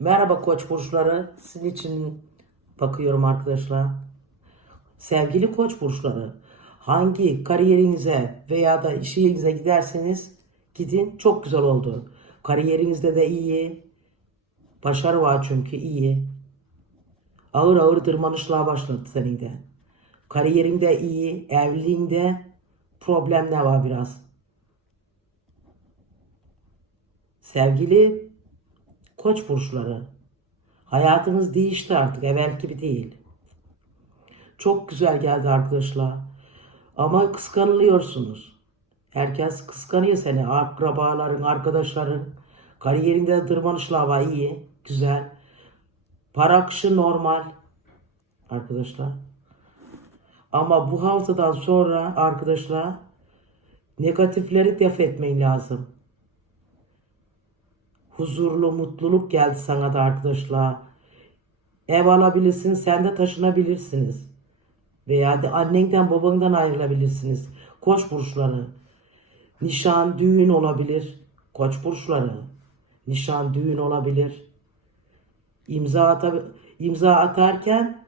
Merhaba koç burçları. Sizin için bakıyorum arkadaşlar. Sevgili koç burçları, hangi kariyerinize veya da işinize giderseniz gidin çok güzel oldu. Kariyerinizde de iyi. Başarı var çünkü iyi. Ağır ağır tırmanışlar başladı senin de. Kariyerinde iyi, evliliğinde problemler var biraz. Sevgili koç burçları, hayatınız değişti artık, evvel gibi değil. Çok güzel geldi arkadaşlar. Ama kıskanılıyorsunuz. Herkes kıskanıyor seni. Akrabaların, arkadaşların. Kariyerinde tırmanışlar var iyi, güzel. Para akışı normal arkadaşlar. Ama bu haftadan sonra arkadaşlar negatifleri def etmen lazım. Huzurlu, mutluluk geldi sana da arkadaşlar. Ev alabilirsin, sen de taşınabilirsiniz. Veya da annenden babandan ayrılabilirsiniz. Koç burçları. Nişan, düğün olabilir. Koç burçları. Nişan, düğün olabilir. İmza, ata, imza atarken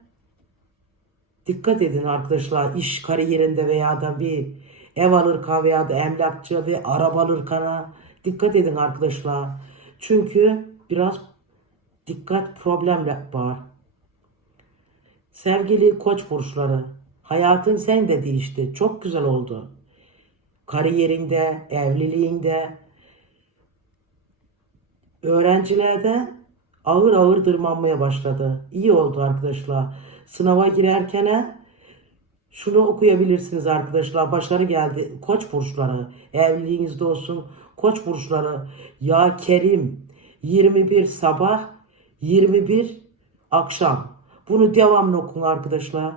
dikkat edin arkadaşlar. İş kariyerinde veya da bir ev alırken veya da emlakçı ve araba alırken dikkat edin arkadaşlar. Çünkü biraz dikkat problemler var. Sevgili koç burçları, hayatın sen de değişti. Çok güzel oldu. Kariyerinde, evliliğinde, öğrencilerde ağır ağır tırmanmaya başladı. İyi oldu arkadaşlar. Sınava girerken şunu okuyabilirsiniz arkadaşlar. Başarı geldi. Koç burçları. Evliliğinizde olsun. Koç burçları. Ya Kerim. 21 sabah. 21 akşam. Bunu devamlı okun arkadaşlar.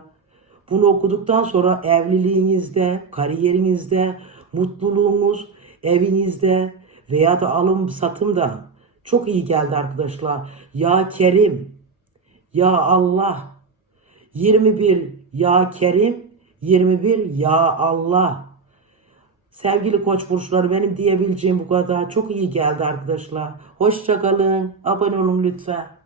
Bunu okuduktan sonra evliliğinizde, kariyerinizde, mutluluğunuz, evinizde veya da alım satımda çok iyi geldi arkadaşlar. Ya Kerim, Ya Allah, 21 Ya Kerim, 21 Ya Allah. Sevgili koç burçları benim diyebileceğim bu kadar. Çok iyi geldi arkadaşlar. Hoşçakalın. Abone olun lütfen.